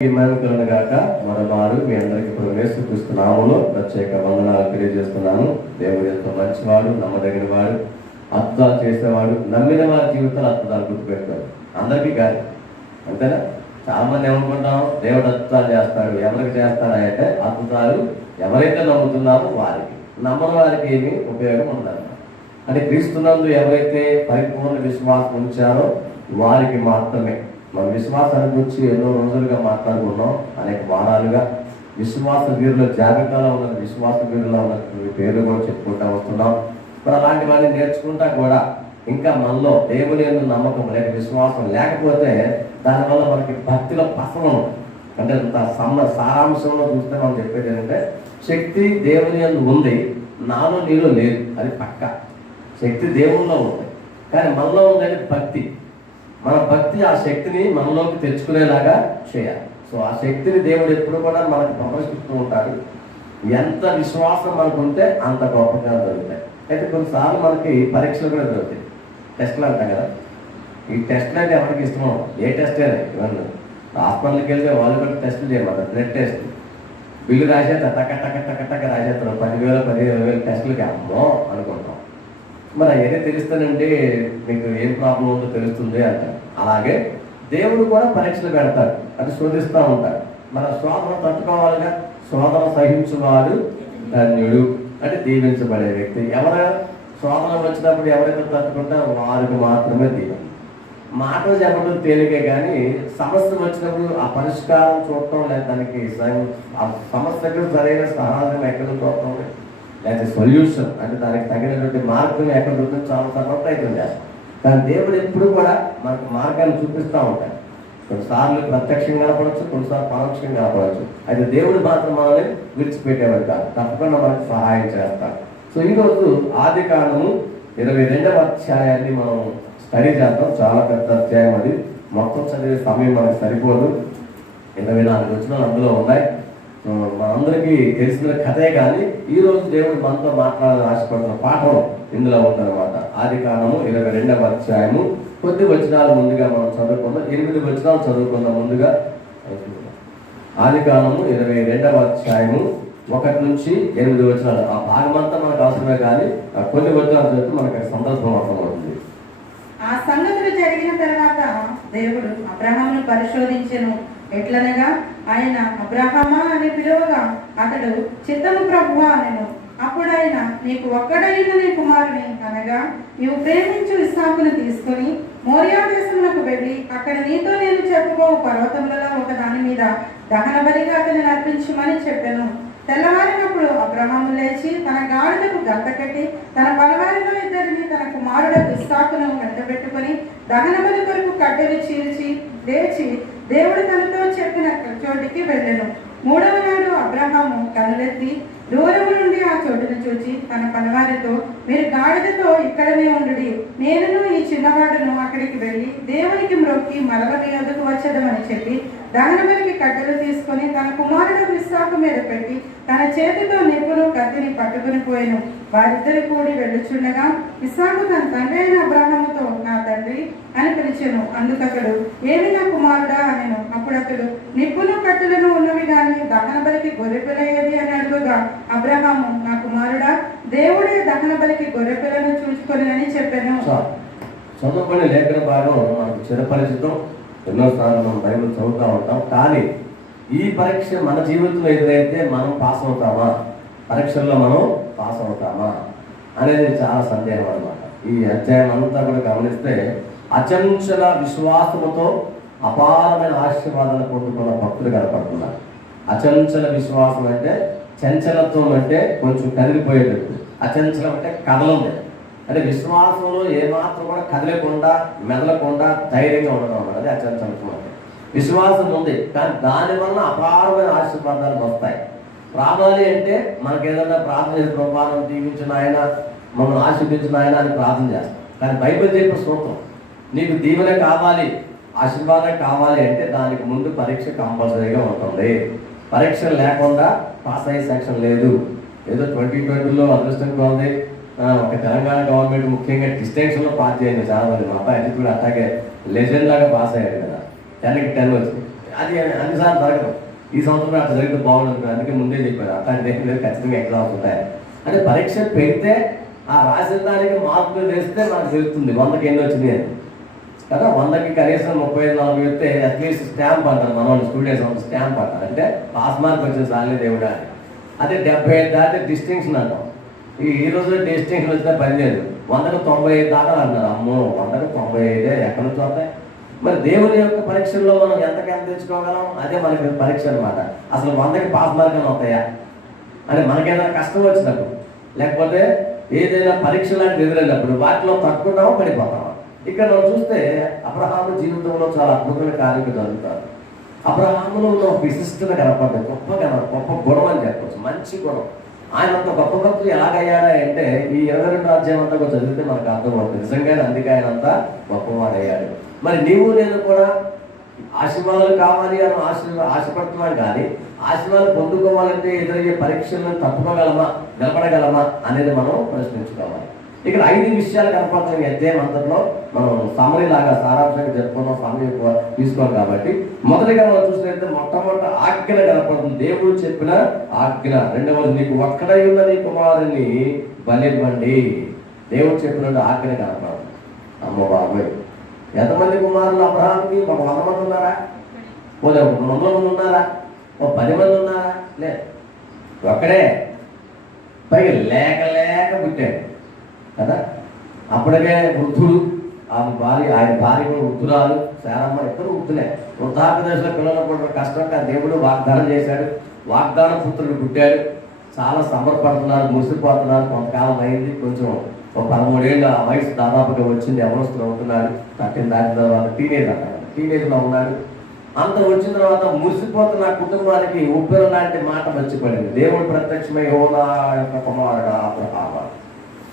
గాక మరోమారు మీ అందరికి యేసుక్రీస్తు నామములో ప్రత్యేక వందనాలు తెలియజేస్తున్నాను. దేవుడు ఎంతో మంచివాడు, నమ్మదగిన వాడు, అద్భుతాలు చేసేవాడు. నమ్మిన వారి జీవితాలు అద్భుతాలు గుర్తుపెట్టాడు. అందరికీ కాదు, అంతేనా? చాలా మంది ఏమనుకుంటాం, దేవుడు అద్భుతాలు చేస్తాడు. ఎవరికి చేస్తాడా అంటే అద్భుతాలు ఎవరైతే నమ్ముతున్నారో వారికి, నమ్మని వారికి ఏమీ ఉపయోగం ఉండదు. అంటే క్రీస్తునందు ఎవరైతే పరిపూర్ణ విశ్వాసం ఉంచారో వారికి మాత్రమే. మన విశ్వాసాన్ని గురించి ఎన్నో రోజులుగా మాట్లాడుకున్నాం, అనేక వారాలుగా. విశ్వాస వీరుల జాబితాలో ఉన్న విశ్వాస వీరులో ఉన్న పేర్లు కూడా చెప్పుకుంటూ వస్తున్నాం. మరి అలాంటి వాటిని నేర్చుకుంటా కూడా ఇంకా మనలో దేవుని యందు నమ్మకం లేక విశ్వాసం లేకపోతే దానివల్ల మనకి భక్తిలో పసమం. అంటే సారాంశంలో చూస్తే మనం చెప్పేది ఏంటంటే, శక్తి దేవుని యందు ఉంది, నాలో నీలో లేదు. అది పక్క. శక్తి దేవుల్లో ఉంది, కానీ మనలో ఉందని భక్తి. మన భక్తి ఆ శక్తిని మనలోకి తెచ్చుకునేలాగా చేయాలి. సో ఆ శక్తిని దేవుడు ఎప్పుడు కూడా మనకు ప్రదర్శిస్తూ ఉంటాడు. ఎంత విశ్వాసం మనకు ఉంటే అంత గొప్పగా దొరుకుతాయి. అయితే కొన్నిసార్లు మనకి పరీక్షలు కూడా దొరుకుతాయి, టెస్టులు అంటాం కదా. ఈ టెస్టులు అంటే ఎవరికి ఇష్టమో, ఏ టెస్ట్ అయినా ఇవన్నీ హాస్పిటల్కి వెళ్తే వాళ్ళు కూడా టెస్టులు చేయమంటారు. బ్లడ్ టెస్ట్ బిల్లు రాసేస్తారు, టక్క రాసేస్తారు. 10,000 15,000 టెస్టులకి అమ్మో అనుకుంటాం. మరి అవన్నీ తెలుస్తానంటే మీకు ఏం ప్రాబ్లం ఉందో తెలుస్తుంది అంటారు. అలాగే దేవుడు కూడా పరీక్షలు పెడతాడు, అది శోధిస్తూ ఉంటాడు. మన శోధన తట్టుకోవాలిగా. శోధన సహించువాడు ధన్యుడు, అంటే దీవించబడే వ్యక్తి. ఎవరు శోధన వచ్చినప్పుడు ఎవరైతే తట్టుకుంటారో వారికి మాత్రమే దీవెన. మాటలు చెప్పడం తేలికే, కానీ సమస్య వచ్చినప్పుడు ఆ పరిష్కారం చూడటం, లేదా దానికి ఆ సమస్యకు సరైన సహాయం ఎక్కడ చూడటం, లేదా సొల్యూషన్ అంటే దానికి తగినటువంటి మార్గం ఎక్కడ దొరుకుతుంది చాలా ప్రయత్నం చేస్తాం. కానీ దేవుడు ఎప్పుడు కూడా మనకు మార్గాన్ని చూపిస్తూ ఉంటాడు. కొన్నిసార్లు ప్రత్యక్షంగా కనపడవచ్చు, కొన్నిసార్లు పరోక్షంగా కనపడవచ్చు. అయితే దేవుడు మాత్రం మనల్ని విడిచిపెట్టేవాడు కాదు, తప్పకుండా మనకు సహాయం చేస్తాడు. సో ఈరోజు ఆదికాండము 22వ అధ్యాయాన్ని మనం స్టడీ చేద్దాం. చాలా పెద్ద అధ్యాయం అది, మొత్తం చదివే సమయం మనకు సరిపోదు. 24 వచనాలు అందులో ఉన్నాయి. మనందరికీ తెలిసిన కథే, కానీ ఈరోజు దేవుడు మనతో మాట్లాడాలని ఆశపడుతున్న పాఠం ఇందులో ఉందన్నమాట. ఆదికాండము 22వ అధ్యాయము. కొద్ది వచనాలు ముందుగా మనం చదువుకుందాం. 8 వచనాలు చదువుకుందాం ముందుగా. ఆదికాండము 22వ అధ్యాయము 1 నుంచి 8 వచనాలు. ఆ భాగమంతా మనకు అవసరమే, కానీ కొన్ని వచనాలు చదివితే మనకి సందర్భం అర్థమవుతుంది. ఆ సంగతులు జరిగిన తర్వాత దేవుడు అబ్రహామును పరిశోధించెను. ఎట్లనగా ఆయన అబ్రహామా అని పిలువగా అతడు చిత్తము ప్రభువా అనెను. అప్పుడు ఆయన, నీకు ఒక్కడైన నీ కుమారుని అనగా నీవు ప్రేమించు ఇస్సాకును తీసుకొని మోరియా దేశమునకు వెళ్ళి అక్కడ నీతో నేను చెప్పుకో పర్వతములలో ఒక దాని మీద దహన బలిగా అతన్ని అర్పించమని చెప్పాను. తెల్లవారినప్పుడు అబ్రహాము లేచి తన గాడిదకు గంత కట్టి తన పనివారిలో ఇద్దరిని తన కుమారుడు ఇస్సాకును వెంటబెట్టుకుని దహన బలి కొరకు కట్టెలు చీల్చి లేచి దేవుడు తనతో చెప్పిన చోటికి వెళ్ళెను. 3వ నాడు అబ్రహాము కనులెత్తి దూరము నుండి ఆ చోటును చూచి తన పనివారితో, మీరు గాడిదతో ఇక్కడనే ఉండుడి, నేనును ఈ చిన్నవాడును అక్కడికి వెళ్ళి దేవునికి మ్రొక్కి మరల మీ వద్దకు వచ్చేదమని చెప్పి దహన బలికి కట్టెలు తీసుకొని తన కుమారుడు ఇస్సాకు మీద పెట్టి తన చేతితో నిప్పును కత్తిని పట్టుకుని పోయాను. వారిద్దరు కూడి వెళ్ళుచుండగా ఇస్సాకు తన తండ్రి అయిన అబ్రహాముతో, నా తండ్రి అని పిలిచెను. అందుకతడు, ఏమి నా కుమారుడా అనెను. అప్పుడు అతడు, నిప్పును కట్టెలను ఉన్నవి గాని దహన బలికి గొర్రె పిల్ల ఏది అని అడుగుగా అబ్రహాము, నా కుమారుడా, దేవుడే దహన బలికి గొర్రె పిల్లను చూసుకొని అని చెప్పాను. చదువుకునే లేఖన భాగం మనకు చిరపరిచితం. ఎన్నోసార్లు మనం బైబిల్ చదువుతూ ఉంటాం. కానీ ఈ పరీక్ష మన జీవితంలో ఎదురైతే మనం పాస్ అవుతామా, పరీక్షల్లో మనం పాస్ అవుతామా అనేది చాలా సందేహం అన్నమాట. ఈ అధ్యాయం అంతా కూడా గమనిస్తే అచంచల విశ్వాసముతో అపారమైన ఆశీర్వాదాలు పొందుకున్న భక్తులు కనపడుతున్నారు. అచంచల విశ్వాసం అంటే చంచలత్వం అంటే కొంచెం కదిలిపోయేటట్టు, అచంచలం అంటే కదలంది. అంటే విశ్వాసంలో ఏమాత్రం కూడా కదలకుండా మెదలకుండా ధైర్యంగా ఉండడం అన్నమాట. అది అచంచలత్వం అంటే. విశ్వాసం ఉంది, కానీ దానివల్ల అపారమైన ఆశీర్వాదాలు వస్తాయి. రావాలి అంటే మనకి ఏదైనా ప్రార్థన చేసే ప్రభావం దీవించిన ఆయన, మమ్మల్ని ఆశీర్వదించిన ఆయన అని ప్రార్థన చేస్తాం. కానీ బైబిల్ చెప్పే సూత్రం, నీకు దీవెన కావాలి, ఆశీర్వాదం కావాలి అంటే దానికి ముందు పరీక్ష కంపల్సరీగా ఉంటుంది. పరీక్ష లేకుండా పాస్ అయ్యే సెక్షన్ లేదు. ఏదో 2020లో అదృష్టంగా ఉంది. ఒక తెలంగాణ గవర్నమెంట్ ముఖ్యంగా డిస్టింక్షన్లో పాస్ చేయండి చాలా మంది. మా అబ్బాయి అది కూడా అట్లాగే లెజెండ్ లాగా పాస్ అయ్యాడు కదా, 10కి 10 వచ్చింది. అది అన్నిసార్లు జరగదు. ఈ సంవత్సరం అట్లా జరిగితే బాగుంటుంది, అందుకే ముందే చెప్పారు అట్లాంటి ఏం లేదు, ఖచ్చితంగా ఎగ్జామ్స్ ఉంటాయి. అంటే పరీక్ష పెడితే ఆ రాసిన దానికి మార్కులు వేస్తే మనకు తెలుస్తుంది 100కి ఎన్ని వచ్చినాయి అని కదా. 100కి కనీసం 35-40 వస్తే అట్లీస్ట్ స్టాంప్ అంటారు మన వాళ్ళు, స్టూడెంట్స్ స్టాంప్ అంటారు, అంటే పాస్ మార్క్ వచ్చిన సార్లే దేవుడా అని. అదే 75 దాటి డిస్టింక్షన్ అంటాం. ఈ రోజు డిస్టింక్షన్ వచ్చినా పని లేదు. 100కి 95 దాటాలు అంటారు. అమ్మో 100కి 95 ఎక్కడి నుంచి వస్తాయి? మరి దేవుని యొక్క పరీక్షల్లో మనం ఎంతకెంత తెచ్చుకోగలం? అదే మనకి పరీక్ష అనమాట. అసలు 100కి పాస్ మార్కులు వస్తాయా అంటే మనకేదైనా కష్టం వచ్చినప్పుడు, లేకపోతే ఏదైనా పరీక్ష లాంటివి ఎదురైనప్పుడు వాటిలో తట్టుకుంటామో పడిపోతామా? ఇక్కడ మనం చూస్తే అబ్రహాము జీవితంలో చాలా అద్భుతమైన కార్యాలు జరుగుతారు. అబ్రహాములో ఉన్న విశిష్టత కనపడ్డది, గొప్ప గుణం అని చెప్పవచ్చు, మంచి గుణం. ఆయన అంత గొప్ప భక్తులు ఎలాగయ్యాడా అంటే ఈ 22 అధ్యాయం అంతా కూడా చదివితే మనకు అర్థమవుతుంది. నిజంగానే అందుకే ఆయన అంతా గొప్పవాడయ్యాడు. మరి నీవు నేను కూడా ఆశీర్వాదాలు కావాలి అని ఆశపడుతున్నాను, కానీ ఆశీర్వాదాలు పొందుకోవాలంటే ఎదురయ్యే పరీక్షలను తట్టుకోగలమా, నిలబడగలమా అనేది మనం ప్రశ్నించుకోవాలి. ఇక్కడ 5 విషయాలు కనపడుతున్నాయి అధ్యాయం అంతట్లో. మనం సమరీ లాగా సారాంశంగా చెప్పుకున్నాం, సమయం తీసుకోవాలి కాబట్టి మొదటిగా మనం చూసినట్లయితే మొట్టమొదటి ఆజ్ఞ కనపడుతుంది. దేవుడు చెప్పిన ఆజ్ఞ. రెండవది నీకు ఒక్కడై ఉన్న నీ కుమారుని బలివ్వండి. దేవుడు చెప్పినట్టు ఆజ్ఞ కనపడుతుంది. అమ్మ బాబాయ్, ఎంతమంది కుమారులు అబ్రహాంకి? ఒక 100 మంది ఉన్నారా? పోలే, ఒక 200 మంది ఉన్నారా? ఒక 10 మంది ఉన్నారా? లేదు, ఒక్కడే. పైగా లేక పుట్టాడు కదా. అప్పటికే వృద్ధుడు, ఆయన భార్య కూడా వృద్ధురాలు, శారమ్మ ఇద్దరు వృద్ధులే. వృద్ధాప్య దశలో పిల్లలు కూడా కష్టంగా దేవుడు వాగ్దానం చేశాడు. వాగ్దాన పుత్రుడు పుట్టాడు. చాలా సంబరపడుతున్నారు, మురిసిపోతున్నారు. కొంతకాలం అయింది, కొంచెం ఒక 13 ఏళ్ళ వయసు దాదాపుగా వచ్చింది, యవనస్తులు అవుతున్నారు. 13 దాటిన తర్వాత టీనేజ్లో ఉన్నాడు. అంత వచ్చిన తర్వాత మురిసిపోతున్న కుటుంబానికి ఉప్పెన లాంటి మాట వచ్చి పడింది. దేవుడు ప్రత్యక్షమై యోనా యొక్క కుమారుడు అబ్రహాము,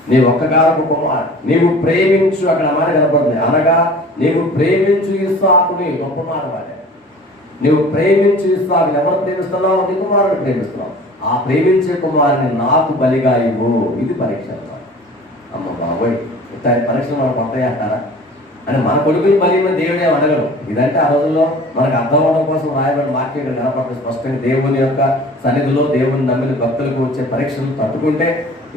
నీ ఒక్కగారొక కుమారుడు, నీవు ప్రేమించు, అక్కడ మాట కనపడుతుంది, అనగా నీవు ప్రేమించు ఇస్సాకుని. గొప్ప మాట వాడే. నీవు ప్రేమించు ఇస్సాకుని. ఎవరు ప్రేమిస్తున్నావు? నీ కుమారుడు ప్రేమిస్తున్నావు. ఆ ప్రేమించే కుమారుని నాకు బలిగా ఇవ్వు. ఇది పరీక్ష అన్నమాట. అమ్మ బాబోయ్, ఇట్లాంటి పరీక్షలు మనకు వస్తాయి అంటారా? అని మన కొడుకులు బలి మన దేవుడే అడగడం. ఇదంటే ఆ రోజుల్లో మనకు అర్థం అవడం కోసం రాయబడిన వాక్యం ఇక్కడ కనపడుతుంది స్పష్టంగా. దేవుని యొక్క సన్నిధిలో దేవుని నమ్మిన భక్తులకు వచ్చే పరీక్షలు తట్టుకుంటే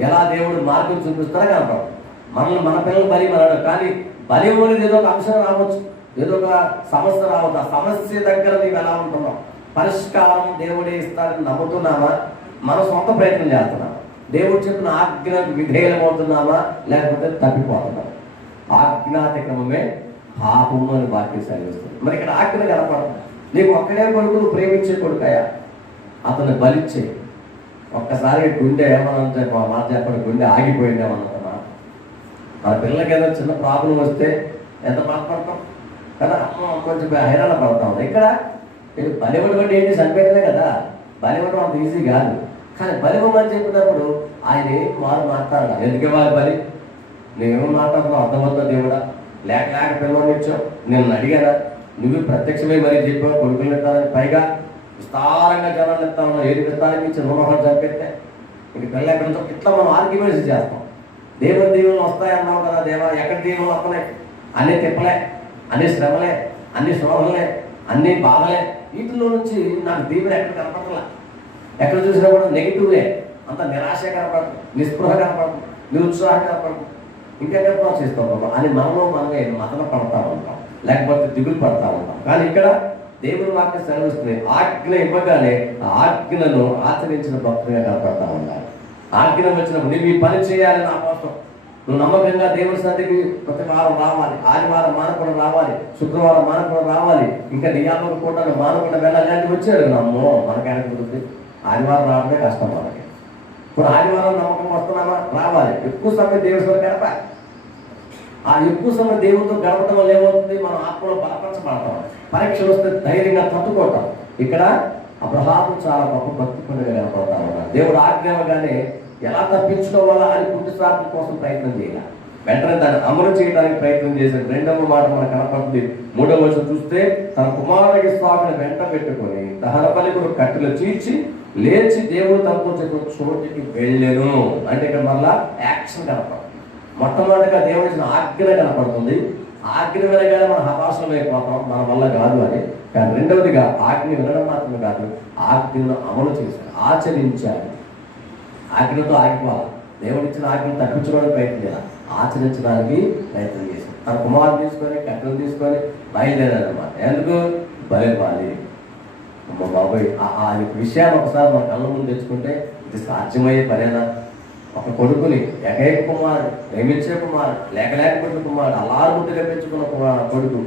ఎలా దేవుడు మార్గం చూపిస్తారో కనపడదు. మనల్ని మన పిల్లలు బలి మనడం, కానీ బలి అనేది ఏదో ఒక అంశం రావచ్చు, ఏదో ఒక సమస్య రావచ్చు. ఆ సమస్య దగ్గర నీవు ఎలా ఉంటున్నావు? పరిష్కారం దేవుడే ఇస్తారని నమ్ముతున్నామా? మన సొంత ప్రయత్నం చేస్తున్నామా? దేవుడు చెప్పిన ఆజ్ఞకు విధేయమవుతున్నామా, లేకపోతే తప్పిపోతున్నామా? ఆజ్ఞాతిక్రమమే పాపము అని వాక్యం సెలవిస్తుంది. మరి ఇక్కడ ఆజ్ఞ కనపడుతుంది. నీకు ఒక్కడే కొడుకు, నువ్వు ప్రేమించే కొడుకయ్యా, అతన్ని బలిచ్చే. ఒక్కసారి గుండె ఏమన్నా మాట చెప్పండి, గుండె ఆగిపోయిందేమన్నా. మన పిల్లలకి ఏదో చిన్న ప్రాబ్లం వస్తే ఎంత బాధపడతాం కదా, కొంచెం హైరాణ పడతాం. ఇక్కడ బలివ్వడం అంటే ఏంటి? చనిపోయిందే కదా. బలివ్వడం అంత ఈజీ కాదు. కానీ బలివ్వమని చెప్పినప్పుడు ఆయన ఏం మాట్లాడాలి. ఎందుకే వాళ్ళ బలి? నువ్వేమో మాట్లాడుతున్నావు అర్థమవుతుందా? దేవుడా లేక పిల్లలు ఇచ్చావు, నేను అడిగానా? నువ్వు ప్రత్యక్షమే మరీ చెప్పావు కొడుకులు ఇస్తానని. పైగా విస్తారంగా జనాలు ఇస్తా ఉన్నావు. ఏది విస్తారంగా ఇచ్చి రుణోహం చంపేస్తే ఇంక పిల్లలు ఎక్కడ నుంచి ఇట్లా మనం ఆర్గ్యుమెంట్స్ చేస్తాం. దేవుని దీవులు వస్తాయన్నావు కదా, దేవా ఎక్కడ దీవులు వస్తున్నాయి? అన్నీ తిప్పలే, అన్ని శ్రమలే, అన్ని శోభలే, అన్ని బాధలే. వీటిలో నుంచి నాకు దీవులు ఎక్కడ కనపడలా. ఎక్కడ చూసినా కూడా నెగిటివ్లే. అంత నిరాశ కనపడదు, నిస్పృహ కనపడదు, నిరుత్సాహం కనపడదు. ఇంకెక్కడ ప్రోత్సహిస్తాం అని మనలో మనమే మతన పడతా ఉంటాం, లేకపోతే దిగులు పడతా ఉంటాం. కానీ ఇక్కడ దేవుని వాక్యం సెలవిస్తుంది. ఆజ్ఞ ఇవ్వగానే ఆ ఆజ్ఞను ఆచరించిన భక్తులుగా కనపడతా ఉండాలి. ఆజ్ఞ వచ్చినప్పుడు నువ్వు ఈ పని చేయాలి నా కోసం, నువ్వు నమ్మకంగా దేవుని సన్నిధికి ప్రతి వారం రావాలి, ఆదివారం మానకుండా రావాలి, శుక్రవారం మానకుండా రావాలి, ఇంకా నియామక పూటలు మానకుండా వెళ్ళాలి అంటే వచ్చాడు. నమ్మో మనకైనా కుదురుతుంది. ఆదివారం రావడమే కష్టం మనకి. ఇప్పుడు ఆదివారం నమ్మకం వస్తున్నామా? రావాలి. ఎక్కువ సమయం దేవుడితో గడపాలి. ఆ ఎక్కువ సమయం దేవుడితో గడపడం వల్ల ఏమవుతుంది? మనం ఆత్మలో బలపరచబడతాం. పరీక్షలు వస్తే ధైర్యంగా తట్టుకోవటం. ఇక్కడ అబ్రహాము చాలా గొప్ప భక్తి పండుగ కనపడతా ఉన్నారు. దేవుడు ఆజ్ఞావగానే ఎలా తప్పించుకోవాలా అని పుట్టుసార్థం కోసం ప్రయత్నం చేయాలి. వెంటనే దాన్ని అమలు చేయడానికి ప్రయత్నం చేశాడు. రెండవ మాట మనకు కనపడుతుంది. 3వ వచనం చూస్తే తన కుమారుడికి సాగుని వెంట పెట్టుకొని దహన బలిని కట్టెలు చీల్చి లేచి దేవుడు తనతో చెప్పిన చోటికి వెళ్ళాను అంటే ఇక్కడ మళ్ళా యాక్షన్ కనపడుతుంది. మొట్టమొదటిగా దేవుడు ఇచ్చిన ఆజ్ఞ కనపడుతుంది. ఆజ్ఞ వినగానే మనం హతాశం అయిపోతాం, మన వల్ల కాదు అని. కానీ రెండవదిగా ఆజ్ఞ వినడం మాత్రమే కాదు, ఆజ్ఞను అమలు చేశాడు, ఆచరించాడు. ఆజ్ఞతో ఆగిపోవాలి. దేవుడిచ్చిన ఆజ్ఞను తప్పించుకోవడానికి ప్రయత్నం చేయాలి, ఆచరించడానికి ప్రయత్నం చేశాడు. తన కుమారుని తీసుకొని కట్టెలు తీసుకొని బయలుదేరాడనమాట. ఎందుకు? బయలుపాలి. అమ్మ బాబాయ్, ఆ విషయాన్ని ఒకసారి మన కళ్ళ ముందు తెచ్చుకుంటే ఇది సాధ్యమయ్యే పనేనా? ఒక కొడుకుని, ఏకైక కుమారుడు, ప్రేమించే కుమారుడు, లేకపోతే కుమారుడు, అలారు ముద్దుగా పెంచుకున్న కొడుకు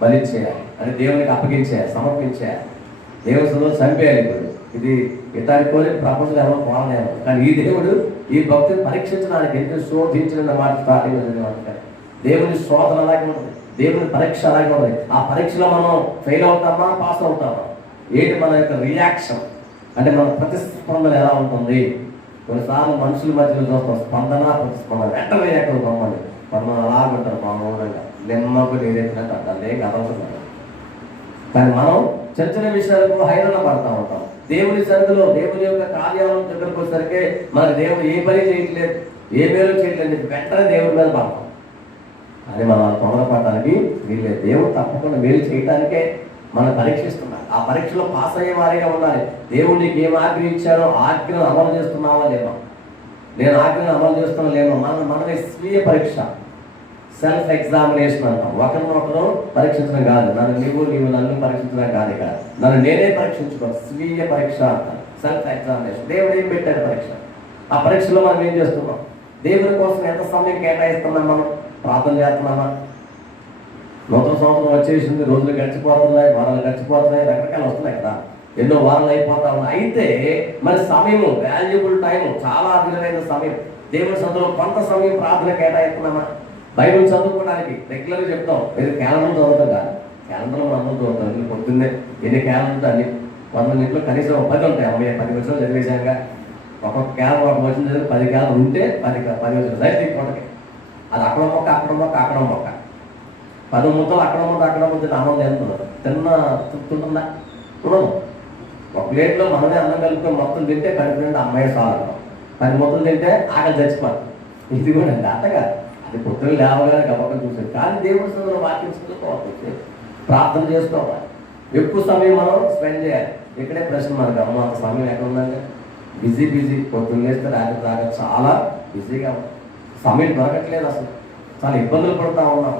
బలి చేయాలి, అని దేవునికి అప్పగించేయాలి, సమర్పించేయాలి, దేవుని సొంతం చంపేయాలి. ఇప్పుడు ఇది ఇతని కోరి ప్రపంచంలో ఎవరో కోరలేము. కానీ ఈ దేవుడు ఈ భక్తిని పరీక్షించడానికి ఎందుకు శోధించిన మాట స్టార్టింగ్. దేవుని శోధన అలాగే ఉంటుంది, దేవుని పరీక్ష అలాగే ఉంటుంది. ఆ పరీక్షలో మనం ఫెయిల్ అవుతామా, పాస్ అవుతామా, ఏంటి మన యొక్క రియాక్షన్, అంటే మన ప్రతిస్పందన ఎలా ఉంటుంది. కొన్నిసార్లు మనుషుల మధ్యలో చూస్తాం స్పందన, ప్రతిస్పందన, వెంటనే రియాక్ట్ అవుతామని. మనం అలా ఉంటారు మామూలుగా నిమ్మకు నీరెత్తినట్టు అంటారు, ఏం కదవుతున్నారు. కానీ మనం చిన్న చిన్న విషయాలకు హైరాణ పడతా ఉంటాం. దేవుని సన్నిధిలో దేవుని యొక్క కార్యాలను దగ్గరకు వచ్చేసరికి మనకు దేవుడు ఏ పని చేయట్లేదు, ఏ మేలు చేయట్లేదు, వెంటనే దేవుడి మీద పడతాం. అని మనం తొందరపడటానికి వీళ్ళే. దేవుడు తప్పకుండా మేలు చేయడానికే మనం పరీక్షిస్తున్నాడు. ఆ పరీక్షలో పాస్ అయ్యే వారిగా ఉండాలి. దేవుడు నీకు ఏం ఆజ్ఞ ఇచ్చాడో ఆజ్ఞను అమలు చేస్తున్నావా లేమో, నేను ఆజ్ఞను అమలు చేస్తున్నా లేమో, మనమే స్వీయ పరీక్ష, సెల్ఫ్ ఎగ్జామినేషన్ అంటాం. ఒకరినొకరు పరీక్షించడం కాదు, నీవు నన్ను పరీక్షించడం కాదు, ఇక నన్ను నేనే పరీక్షించుకో, స్వీయ పరీక్ష అంటాను, సెల్ఫ్ ఎగ్జామినేషన్. దేవుడు ఏం పెట్టాడు పరీక్ష? ఆ పరీక్షలో మనం ఏం చేస్తున్నాం? దేవుని కోసం ఎంత సమయం కేటాయిస్తున్నాం? మనం ప్రార్థన చేస్తున్నామా? నూతన సంవత్సరం వచ్చేసింది, రోజులు గడిచిపోతున్నాయి, వారాలు గడిచిపోతున్నాయి, రకరకాలు వస్తున్నాయి కదా, ఎన్నో వారాలు అయిపోతా ఉన్నాయి. అయితే మరి సమయము, వాల్యుబుల్ టైం, చాలా విలువైన సమయం, దేవుని సన్నిధిలో కొంత సమయం ప్రార్థన కేటాయిస్తున్నామా? బైబిల్ చదువుకోవడానికి రెగ్యులర్గా చెప్తాం, మీరు క్యాలెండర్ చదువుతాం కాదు, క్యాలెండర్లో మనం అందరూ చదువుతాం. మీరు పొద్దున్నే ఎన్ని క్యాలెండర్ అన్ని 100 ఇంట్లో కనీసం 10 ఉంటాయి. అమ్మాయి 10 వచ్చిన చదివేశాక ఒక్కొక్క క్యాలెండర్ ఒక వచ్చిన చదివి 10 క్యాలెండర్ ఉంటే 10 వచ్చిన రైట్ ఇంకోటికి అది అక్కడ మొక్క అక్కడ మొక్క అక్కడ మొక్క 10 ముద్దలు అక్కడ ముద్ద అన్నం తింటున్నారు. తిన్న తృప్తుంటుందా? ఉండదు. ఒక ప్లేట్లో మనమే అన్నం కలుపుకొని మొత్తం తింటే కడుపు నిండా అమ్మాయి సాగు, 10 ముద్దలు తింటే ఆకలి చచ్చిపోతుంది. ఇది కూడా అండి అంతగా అది పొద్దున లేవగానే గబక్కలు చూసేది. కానీ దేవుడి సన్నిధిలో వాక్యం చదువుకోవాలి, ప్రార్థన చేసుకోవాలి, ఎక్కువ సమయం మనం స్పెండ్ చేయాలి. ఇక్కడే ప్రశ్న మనకు, అమ్మ అంత సమయం ఎక్కడ ఉందంటే బిజీ పొద్దున్న లేస్తే రాత్రి దాకా చాలా బిజీగా ఉంది, సమయం దొరకట్లేదు, అసలు చాలా ఇబ్బందులు పడుతూ ఉన్నాం.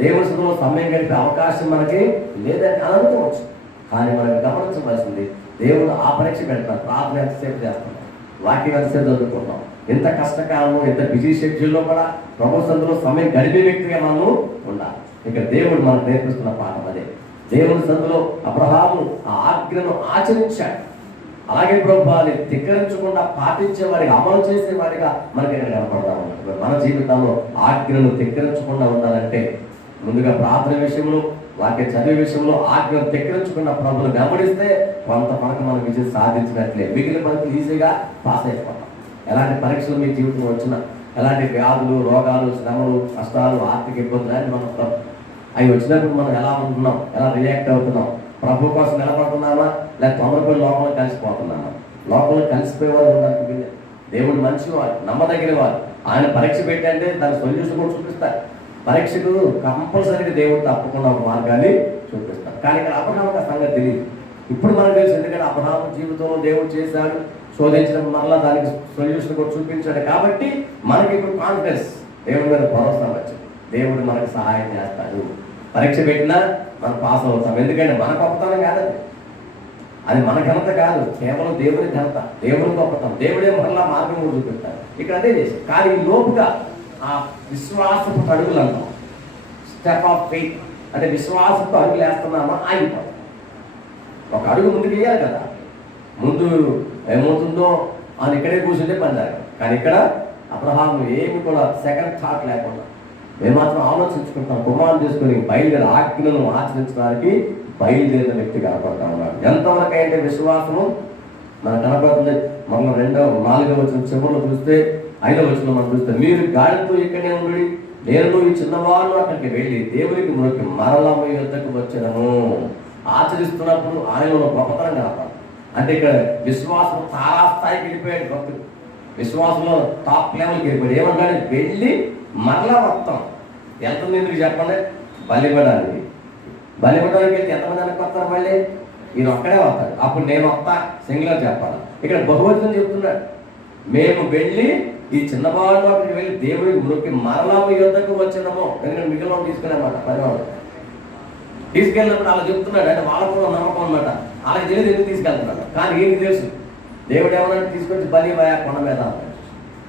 దేవుడి సన్నిధిలో సమయం గడిపే అవకాశం మనకి లేదని అనుకోవచ్చు. కానీ మనకు గమనించవలసింది, దేవుడు ఆ పరీక్ష పెడతాడు. ప్రార్థన ఎంతసేపు చేస్తున్నాం, వాక్యం ఎంతసేపు చదువుకుంటాం. ఎంత కష్టకాలంలో, ఎంత బిజీ షెడ్యూల్లో కూడా ప్రభు సన్నిధిలో సమయం గడిపే వ్యక్తిగా మనము ఉండాలి. ఇక్కడ దేవుడు మనకు నేర్పిస్తున్న పాఠం అదే. దేవుని సన్నిధిలో అబ్రహాము ఆ ఆజ్ఞను ఆచరించాడు. అలాగే ప్రభువాన్ని ధిక్కరించకుండా పాటించేవాడిగా, అమలు చేసేవాడిగా మనకి ఇక్కడ కనపడతా ఉంటాడు. మన జీవితంలో ఆజ్ఞను ధిక్కరించకుండా ఉండాలంటే ముందుగా ప్రార్థన విషయంలో, వాక్య చదివే విషయంలో ఆజ్ఞను ధిక్కరించకుండా ప్రభువును గమనిస్తే కొంత మనకు మనం విజయం సాధించినట్లే. మిగిలిన పనులు ఈజీగా పాస్ అయిపోతాం. ఎలాంటి పరీక్షలు మీ జీవితంలో వచ్చినా, ఎలాంటి వ్యాధులు, రోగాలు, శ్రమలు, కష్టాలు, ఆర్థిక ఇబ్బందులు అని మనం అవి వచ్చినప్పుడు మనం ఎలా ఉంటున్నాం, ఎలా రియాక్ట్ అవుతున్నాం, ప్రభు కోసం నిలబడుతున్నామా, లేక తొందరపై లోపల కలిసిపోతున్నామా? లోపల కలిసిపోయేవారు ఉండడానికి దేవుడు మంచివాడు, నమ్మదగిన వాడు. ఆయన పరీక్ష పెట్టంటే దాని సొల్యూషన్ కూడా చూపిస్తారు. పరీక్షకు కంపల్సరీగా దేవుడు తప్పకుండా ఒక మార్గాన్ని చూపిస్తాడు. కానీ ఇక్కడ అబ్రహాముకు ఆ సంగతి తెలియదు. ఇప్పుడు మనకు తెలుసు, ఎందుకంటే అబ్రహాము జీవితంలో దేవుడు చేశాడు, శోధించడం మరలా దానికి సొల్యూషన్ కూడా చూపించాడు. కాబట్టి మనకి ఇప్పుడు కాన్ఫిడెన్స్, దేవుడి మీద భరోసా వచ్చింది, దేవుడు మనకు సహాయం చేస్తాడు. పరీక్ష పెట్టినా మనం పాస్ అవుతాం. ఎందుకంటే మన గొప్పతనం కాదండి, అది మన ఘనత కాదు, కేవలం దేవుని ఘనత, దేవుని గొప్పతనం. దేవుడే మరలా మార్గం కూడా చూపిస్తాడు. ఇక్కడ అదే చేసి, కానీ ఈ లోపుగా ఆ విశ్వాసపు అడుగులు అంటాం, స్టెప్ ఆఫ్ ఫెయిత్, అంటే విశ్వాసపు అడుగులు వేస్తున్నామా ఆగిపోతాం. ఒక అడుగు ముందుకు వేయాలి కదా, ముందు ఏమవుతుందో అని ఇక్కడే కూర్చుంటే పని జరగదు. కానీ ఇక్కడ అబ్రహాము ఏమి కూడా సెకండ్ థాట్ లేకుండా ఏమాత్రం ఆలోచించుకుంటాం, కుమారుని తీసుకొని బయలుదేరి ఆజ్ఞలను ఆచరించడానికి బయలుదేరిన వ్యక్తి కనపడతా ఉన్నాడు. ఎంతవరకు అయితే విశ్వాసము మనకు కనపడుతుంది. మనం 4వ వచనం చివరిలో చూస్తే, 5వ వచనం మనం చూస్తే, మీరు గాడితో ఇక్కడే ఉండి నేను ఈ చిన్నవాళ్ళు అక్కడికి వెళ్ళి దేవునికి మొక్కి మరలా మీ యొద్దకు వచ్చాను. ఆచరిస్తున్నప్పుడు ఆయనలో గొప్పతనం కనపడాలి. అంటే ఇక్కడ విశ్వాసం తారాస్థాయికి వెళ్ళిపోయాడు భక్తుడు, విశ్వాసంలో టాప్ లెవెల్కి వెళ్ళిపోయాడు. ఏమన్నాడు? వెళ్ళి మరలా వస్తాం. ఎంత ఎందుకు చెప్పండి? బలిపడానికి. బలి ఇవ్వడానికి వెళ్తే ఎంతమంది వెనక్కి వస్తారు? మళ్ళీ ఈయన ఒక్కడే వస్తాడు. అప్పుడు నేను వస్తా సింగిల్గా చెప్పాలి. ఇక్కడ బహువచనం చెప్తున్నాడు, మేము వెళ్ళి ఈ చిన్న బాలుడు అక్కడికి వెళ్ళి దేవుడికి మొక్కి మరలా మీ యొద్దకు వచ్చినము. ఎందుకంటే మిగిలిన తీసుకునేమాట పరివాడు తీసుకెళ్ళినప్పుడు అలా చెప్తున్నాడు. అంటే వాళ్ళకు కూడా నమ్మకం అనమాట. వాళ్ళకి తెలియదు ఎందుకు తీసుకెళ్తున్నాడు, కానీ ఈయనకి తెలుసు దేవుడు ఏమన్నా తీసుకొచ్చి బలి కొండ మీద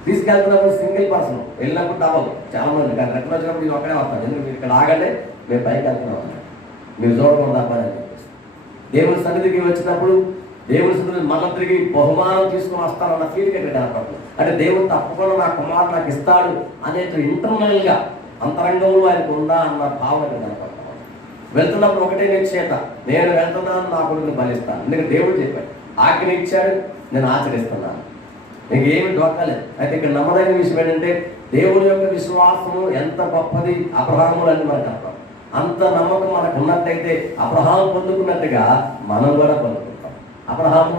తీసుకెళ్తున్నప్పుడు సింగిల్ పర్సన్ వెళ్ళినప్పుడు డబల్ చాలా మంది, కానీ రెక్కలు వచ్చినప్పుడు ఇది ఒక్కడే వస్తాడు. ఎందుకు మీరు ఇక్కడ ఆగండి, మేము పైకి వెళ్తున్నాం, మీరు చూడకూడదు తప్పని చెప్పేసి. దేవుని సన్నిధికి వచ్చినప్పుడు దేవుని సన్నిధి మళ్ళీ తిరిగి బహుమానం తీసుకుని వస్తానన్న ఫీలింగ్ ఇక్కడ కనపడుతుంది. అంటే దేవుడు తప్పకుండా నా కుమారుడు నాకు ఇస్తాడు అనే ఇంటర్నల్గా అంతరంగంలో ఆయనకు ఉందా అన్న భావన కనపడుతుంది. వెళ్తున్నప్పుడు ఒకటే నిశ్చేత, నేను వెళ్తున్నాను, నా కొడుకుని బలిస్తాను. ఎందుకంటే దేవుడు చెప్పాడు, ఆజ్ఞ ఇచ్చాడు, నేను ఆచరిస్తున్నాను, నీకు ఏమి డొక్కలేదు. అయితే ఇక్కడ నమ్మదగిన విషయం ఏంటంటే దేవుడి యొక్క విశ్వాసము ఎంత గొప్పది అబ్రహాములు అని మనకు అర్థం. అంత నమ్మకం మనకు ఉన్నట్టయితే అబ్రహాము పొందుకున్నట్టుగా మనం కూడా పొందుకుంటాం. అబ్రహాము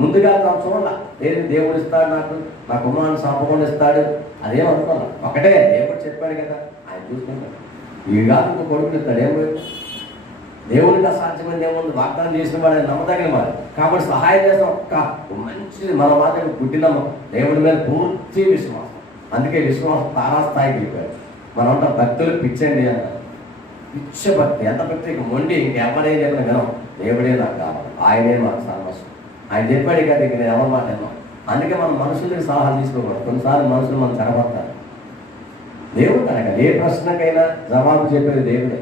ముందుగా తాను చూడాల, ఏది దేవుడు ఇస్తాడు, నాకు నా కుమారుని సంపకుండా ఇస్తాడు అదేమనుకోవాలి. ఒకటే దేవుడు చెప్పాడు కదా, ఆయన చూసుకుంటాడు. ఈ కాదు ఇంకో కొడుకుని ఇస్తాడు, ఏమో దేవునికి అసాధ్యమైన ఏముంది, వాగ్దానం చేసిన వాడు ఆయన నమ్మదగిన వాడు. కాబట్టి సహాయం చేసిన ఒక్క మంచిది మన మాట గుడ్డి నమ్మకం, దేవుడి మీద పూర్తి విశ్వాసం. అందుకే విశ్వాసం తారాస్థాయికి వెళ్ళిపోయాడు. మనం అంతా భక్తులు పిచ్చండి అన్నారు. పిచ్చ భక్తి, ఎంత భక్తి, ఇక మొండి ఇంకెవరేం చెప్పిన వినం. దేవుడే నాకు కావాలి, ఆయనే మాకు సర్వస్వం. ఆయన చెప్పాడు కదా, ఇక నేను ఎవరి మాట విన్నాం. అందుకే మనం మనుషులకి సలహాలు తీసుకోకూడదు. కొన్నిసార్లు మనుషులు మనం చెడబడతారు. దేవుడు కనుక ఏ ప్రశ్నకైనా జవాబు చెప్పేది దేవుడే.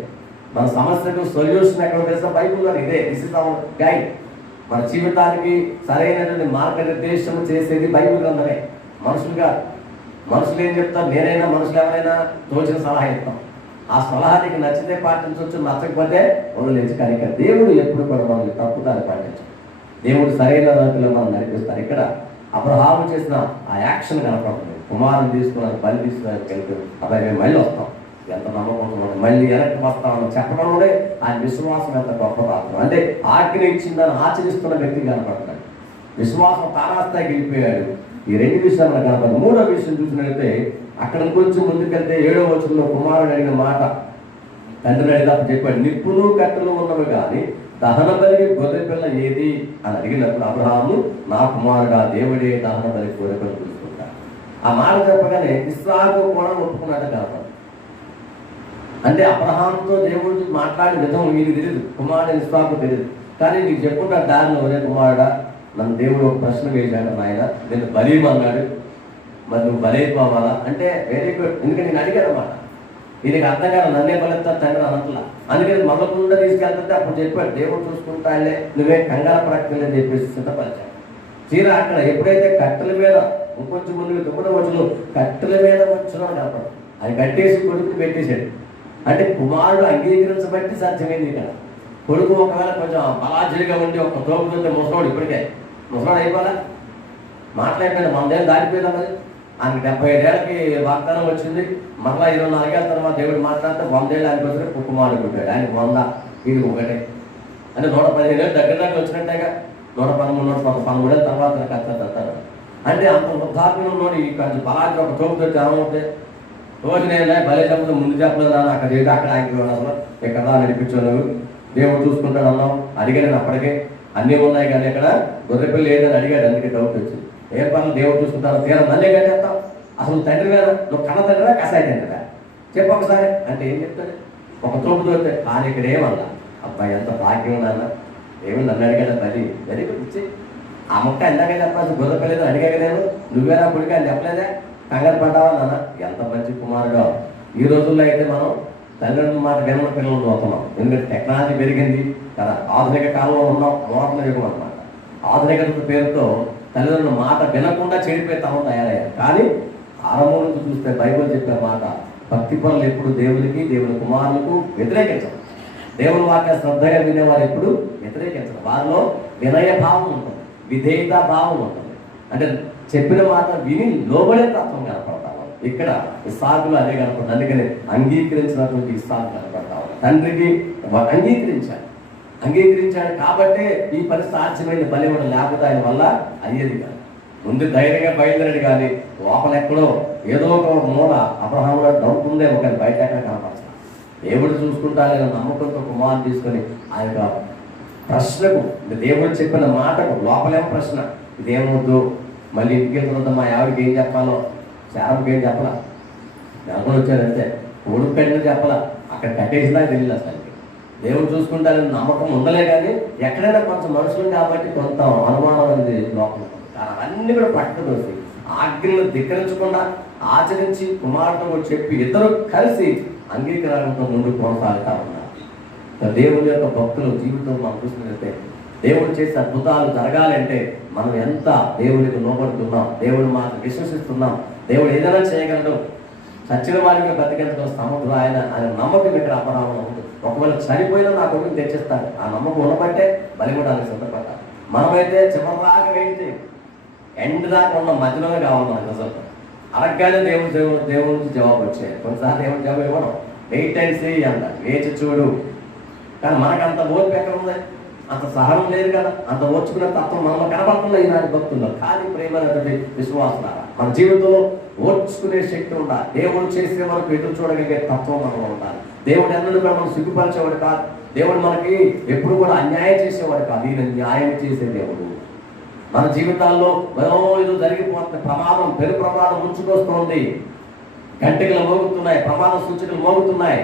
మన సమస్యకు సొల్యూషన్ ఎక్కడ తెలుసా? బైబిల్లో ఇదే. This is our guide. మన జీవితానికి సరైనటువంటి మార్గనిర్దేశం చేసేది బైబిల్ గ్రంథమే, మనుషులు కాదు. మనుషులు ఏం చెప్తారు? నేనైనా మనుషులు ఎవరైనా తోచిన సలహా ఇస్తాం. ఆ సలహా నీకు నచ్చితే పాటించవచ్చు, నచ్చకపోతే వదిలేసి. కానీ ఇక్కడ దేవుడు ఎప్పుడు కూడా మనల్ని తప్పుదారి పాటించు. దేవుడు సరైన రీతిలో మనం నడిపిస్తారు. ఇక్కడ అబ్రహాము చేసిన ఆ యాక్షన్ కనపడుతుంది. కుమారుని తీసుకున్నాను, బలి తీసుకున్నాను, వెళ్తూ అబ్బాయి మేము మళ్ళీ వస్తాం, ఎంత నమ్మకం మళ్ళీ వెనక్కి వస్తామని చెప్పడంలోనే ఆయన విశ్వాసం ఎంత గొప్ప. అంటే ఆజ్ఞ ఇచ్చిందని ఆచరిస్తున్న వ్యక్తి కనపడుతున్నాడు. విశ్వాసం తారాస్థాయికి వెళ్ళిపోయాడు. ఈ రెండు విషయాలు కనపడదు. మూడో విషయం చూసినట్లయితే అక్కడ కొంచెం ముందుకెళ్తే 7వ వచనంలో కుమారుడు అడిగిన మాట తండ్రి అడిగినప్పుడు చెప్పాడు, నిప్పులు కట్టెలు ఉన్నవి కానీ దహన బలికి గొర్రె పిల్ల ఏది అని అడిగినప్పుడు అబ్రహాము, నా కుమారుడు ఆ దేవుడే దహన బలి గొర్రె పిల్ల చూసుకుంటాడు. ఆ మాట చెప్పగానే ఇస్సాకు కూడా ఒప్పుకున్నట్టు కనపడదు. అంటే అబ్రహాముతో దేవుడు మాట్లాడే విధం వీరికి తెలియదు, కుమారుడు ఇస్సాకు తెలియదు. కానీ నీకు చెప్పుకుంటాడు దారిలో, ఒరే కుమారుడా, నన్ను దేవుడు ఒక ప్రశ్న వేశాడు, నాయన నేను బలీమన్నాడు, మరి నువ్వు బలైపోవాలా అంటే వెరీ గుడ్. ఎందుకంటే నేను అడిగాను అన్నమాట, దీనికి అర్థం కాదు, నన్నే బలెత్తా తండ్రి అన్నట్లా. అందుకని మొదలకుండా తీసుకెళ్తుంటే అప్పుడు చెప్పాడు, దేవుడు చూసుకుంటాడులే, నువ్వే కంగారు పడక్కర్లేదని చెప్పేసి సిద్ధపరిచాడు. తీరా అక్కడ ఎప్పుడైతే కట్టెల మీద ఇంకొంచెం ముందు 9వ వచనం కట్టెల మీద వచ్చినా కనపడు, అది కట్టేసి కొడుకుని పెట్టేశాడు. అంటే కుమారుడు అంగీకరించబట్టి సాధ్యమైంది. ఇక్కడ కొడుకు ఒకవేళ కొంచెం బలాజీగా ఉండి ఒక తోపుతుంటే ముసలాడు, ఇప్పటికే ముసలాడు అయిపోలే, మాట్లాడిపోయిన 100 ఏళ్ళు దాటిపోయిందా. మరి ఆయనకి 75 ఏళ్ళకి వాగ్దానం వచ్చింది. మరలా 24 ఏళ్ళ తర్వాత దేవుడు మాట్లాడితే 100 ఏళ్ళు ఆయనకి వచ్చి కుమారుడు పుట్టాడు. ఆయనకి 100, ఇది ఒకటే. అంటే 115 ఏళ్ళు దగ్గర దగ్గర వచ్చినట్టేగా. 113, 113 ఏళ్ళ తర్వాత కత్తాడు. అంటే అంత వృద్ధాప్యం ఉన్నోడు ఈ కొంచెం బలాజీ ఒక తోపుతో ఏమవుతాయి, రోజు నేను బలే చెప్పదు, ముందు చెప్పలేదు నాన్న, అక్కడ చేసి అక్కడ ఆగిపోయాడు, అసలు ఇక్కడ నడిపించావు నువ్వు, దేవుడు చూసుకుంటాడు అన్నావు. అడిగాడు నేను అప్పటికే, అన్నీ ఉన్నాయి కానీ ఇక్కడ గొర్రెపిల్ల ఏదని అడిగాడు. అందుకే డౌట్ వచ్చింది. ఏ పనులు దేవుడు చూసుకుంటారు, తీరా నన్నే కట్టేస్తావు, అసలు తండ్రి మీద నువ్వు కన్న తండ్రిరా కసాయి తండ్రిరా చెప్పు ఒకసారి అంటే ఏం చెప్తాడు? ఒక తోపు తోస్తే కానీ ఇక్కడ ఏమన్నా, అబ్బాయి ఎంత భాగ్యం నాన్న, ఏమి నన్ను అడిగాడు బలి, వెరీ గుడ్ ఇచ్చి ఆ మొక్క ఎందాక చెప్పాల్సి గొర్రెపిల్లేదు అడిగాక నేను, నువ్వేనా కొడుకు అని చెప్పలేదే, కంగారు పడ్డావా నాన్న. ఎంత మంచి కుమారుడు. ఈ రోజుల్లో అయితే మనం తల్లిదండ్రుల మాట వినని పిల్లలు చూస్తున్నాం. ఎందుకంటే టెక్నాలజీ పెరిగింది కదా, ఆధునిక కాలంలో ఉన్నాం, మోడర్న్ యుగం అన్నమాట. ఆధునికత పేరుతో తల్లిదండ్రుల మాట వినకుండా చెడిపోయి తమ తయారయ్యారు. కానీ ఆరంభం నుంచి చూస్తే బైబిల్ చెప్పే మాట, భక్తి పనులు ఎప్పుడు దేవునికి, దేవుని కుమారులకు వ్యతిరేకించరు. దేవుని వాక్య శ్రద్ధగా వినేవారు ఎప్పుడు వ్యతిరేకించరు. వారిలో వినయ భావం ఉంటుంది, విధేయత భావం ఉంటుంది. అంటే చెప్పిన మాట విని లోబడే తత్వం కనపడతాం. ఇక్కడ ఇస్సాకులు అదే కనపడతాం. అందుకని అంగీకరించినటువంటి ఇస్సాకు కనపడతాం. తండ్రికి అంగీకరించాడు కాబట్టే ఈ పని సాధ్యమైన బలి ఇవ్వడం, లేకపోతే ఆయన వల్ల అయ్యేది కాదు. ముందు ధైర్యంగా బయలుదేరాడు కానీ లోపల ఎక్కడో ఏదో ఒక మూల అబ్రహాములో డౌట్ ఉందే, ఒక బయట ఎక్కడ కనపరచాలి. దేవుడు చూసుకుంటానని నమ్మకంతో కుమారుని తీసుకొని ఆ యొక్క ప్రశ్నకు, దేవుడు చెప్పిన మాటకు లోపలేమో ప్రశ్న, ఇదేమొద్దు, మళ్ళీ ఇంటికి వెళ్ళిన తర్వాత మా ఆవిడకి ఏం చెప్పాలో, శారమ్మకి ఏం చెప్పాలా, ఎవరు వచ్చారంటే కొడుకు కట్టిన చెప్పాలా, అక్కడ కట్టేసినా తెలియదు అసలు. దేవుడు చూసుకుంటారని నమ్మకం ఉండలే, కానీ ఎక్కడైనా కొంచెం మనుషులు కాబట్టి కొంత అనుమానం అనేది లోపల. అవన్నీ కూడా పట్టుదోసి ఆజ్ఞలను ధిక్కరించకుండా ఆచరించి కుమారుతో కూడా చెప్పి ఇద్దరు కలిసి అంగీకారంతో ముందుకు కొనసాగుతా ఉన్నారు. దేవుని యొక్క భక్తుల జీవితం మనం చూసినట్లయితే దేవుడు చేసే అద్భుతాలు జరగాలంటే మనం ఎంత దేవునికి లోబడుతున్నాం, దేవుడు మాట విశ్వసిస్తున్నాం, దేవుడు ఏదైనా చేయగలడు, చచ్చిన వారికి బతికించడం సమర్థుడు ఆయన ఆయన నమ్మకం ఇక్కడ అపరాధం ఉంది. ఒకవేళ చనిపోయినా నా కొడుకుని తెచ్చిస్తాడు, ఆ నమ్మకం ఉండబట్టే బలిగొడానికి సిద్ధపడ్డారు. మనమైతే చివరి దాకా వెయిట్ చేయం, ఎండ్ దాకా ఉన్న మధ్యలోనే కావాలి మనకు రిజల్ట్. అడగగానే దేవుడి నుంచి జవాబు వచ్చాయి. కొన్నిసార్లు దేవుడి జవాబు ఇవ్వడం, వెయిట్ అండ్ సీ అంట, వేచి చూడు. కానీ మనకు అంత ఓర్పు ఎక్కడ ఉంది, అంత సహనం లేదు కదా, అంత ఓర్చుకునే తత్వం మనలో కనబడుతుంది ఈనాటి భక్తుల్లో. కానీ ప్రేమ అనేటువంటి విశ్వాసం మన జీవితంలో ఓర్చుకునే శక్తి ఉండాలి. దేవుడు చేసే వరకు ఎదురు చూడగలిగే తత్వం మనలో ఉండాలి. దేవుడు ఎన్నడూ కూడా మనం సిగ్గుపరిచేవాడు కాదు. దేవుడు మనకి ఎప్పుడు కూడా అన్యాయం చేసేవాడు కాదు, ఈయన న్యాయం చేసే దేవుడు. మన జీవితాల్లో మరో ఏదో జరిగిపోతుంది, ప్రమాదం, పెను ప్రమాదం ముంచుకొస్తోంది, గంటలు మోగుతున్నాయి, ప్రమాద సూచనలు మోగుతున్నాయి.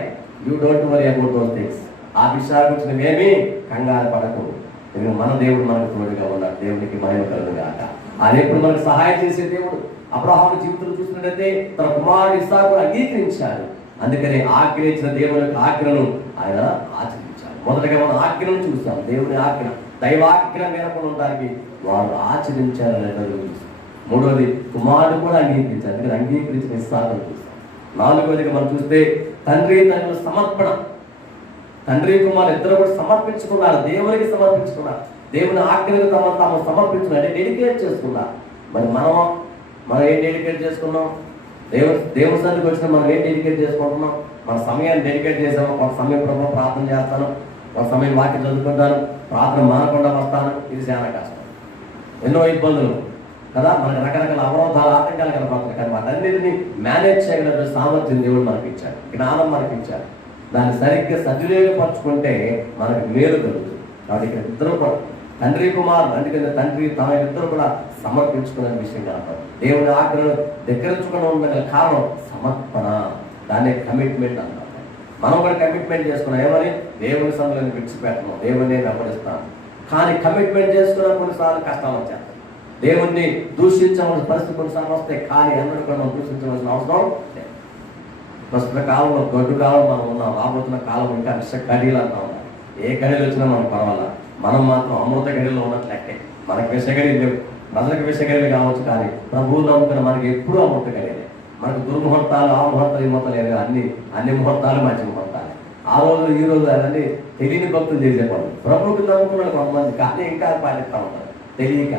You don't worry about those things. ఆ విషయాల గురించి నువ్వేమీ కంగారు పడకూడదు. ఎందుకంటే మన దేవుడు మనకు తోడుగా ఉన్నాడు. దేవునికి మహిమ కలుగుగాక. ఆయన ఎప్పుడు మనకు సహాయం చేసే దేవుడు. అబ్రహాము జీవితంలో చూసినట్లయితే తన కుమారుడు ఇస్సాకును అంగీకరించాడు. అందుకని ఆజ్ఞ ఇచ్చిన దేవుని యొక్క ఆజ్ఞను ఆయన ఆచరించాడు. మొదటగా మనం ఆజ్ఞను చూసాం, దేవుని ఆజ్ఞ, దైవాజ్ఞ మేరకు ఉండడానికి వారు ఆచరించారనే చూస్తాం. మూడవది కుమారుడు కూడా అంగీకరించారు, అందుకని అంగీకరించిన ఇస్సాకును చూస్తాం. నాలుగవదిగా మనం చూస్తే తండ్రి తన సమర్పణ. తండ్రి కుమారు ఇద్దరు కూడా సమర్పించుకున్నారు, దేవునికి సమర్పించుకున్నారు, దేవుని ఆజ్ఞలకు తాము సమర్పించుకున్నారు, అంటే డెడికేట్ చేసుకున్నారు. మరి మనం ఏం డెడికేట్ చేసుకున్నాం? దేవుని సన్నిధికి వచ్చిన మనం ఏం డెడికేట్ చేసుకుంటున్నాం? మన సమయాన్ని డెడికేట్ చేసాము. ఒక సమయం ప్రభావం ప్రార్థన చేస్తాను, ఒక సమయం వాక్యం చదువుకుంటాను, ప్రార్థన మానకుండా వస్తాను. ఇది చాలా కష్టం, ఎన్నో ఇబ్బందులు కదా, మనకు రకరకాల అవరోధాలు, ఆటంకాలు కనపడుతుంది. కానీ వాటన్నిటిని మేనేజ్ చేయగలిగే సామర్థ్యం దేవుడు మనకి ఇచ్చాడు, జ్ఞానం మనకి ఇచ్చాడు. దాన్ని సరిగ్గా సద్వినియోగపరచుకుంటే మనకు మేలు కలుగుతుంది. కాబట్టి ఇక్కడ ఇద్దరు కూడా తండ్రి కుమారుడు, అందుకని తండ్రి తమ ఇద్దరు కూడా సమర్పించుకునే విషయం కనపడదు. దేవుని ఆజ్ఞను దగ్గరించుకుని ఉన్న కారణం సమర్పణ, దాన్ని కమిట్మెంట్ అంటారు. మనం కూడా కమిట్మెంట్ చేసుకున్నాం, ఏమని? దేవుని సన్నిధిని విడిచిపెట్టను, దేవుడిని వెంబడిస్తాను. కానీ కమిట్మెంట్ చేసుకున్న కొన్నిసార్లు కష్టాలు వచ్చాయి, దేవుణ్ణి దూషించవలసిన పరిస్థితి కొన్నిసార్లు వస్తాయి. కానీ అందరూ కూడా మనం దూషించవలసిన అవసరం లేదు. ప్రస్తుత కాలంలో గడ్డు కాలం మనం ఉన్నాం, రాబోతున్న కాలం ఇంకా విష గడియలు అంటా ఉన్నాం. ఏ గడియలు వచ్చినా మనం పర్వాలా, మనం మాత్రం అమృత గడిలో ఉన్నట్లు లెక్కే. మనకు విషగడిలు లేవు, ప్రజలకు విషగడిలు కావచ్చు, కానీ ప్రభువు నమ్ముకున్న మనకి ఎప్పుడూ అమృత గడియలే. మనకు దుర్ముహూర్తాలు, ఆ ముహూర్తాలు, ఈ ముహూర్తాలు లేదు, అన్ని ముహూర్తాలు మంచి ముహూర్తాలు. ఆ రోజు ఈ రోజు అవన్నీ తెలియని భక్తులు చేసేవాళ్ళు. ప్రభువుకి నమ్ముకున్నాడు కొంతమంది, కానీ ఇంకా పాటిస్తూ ఉంటారు తెలియక.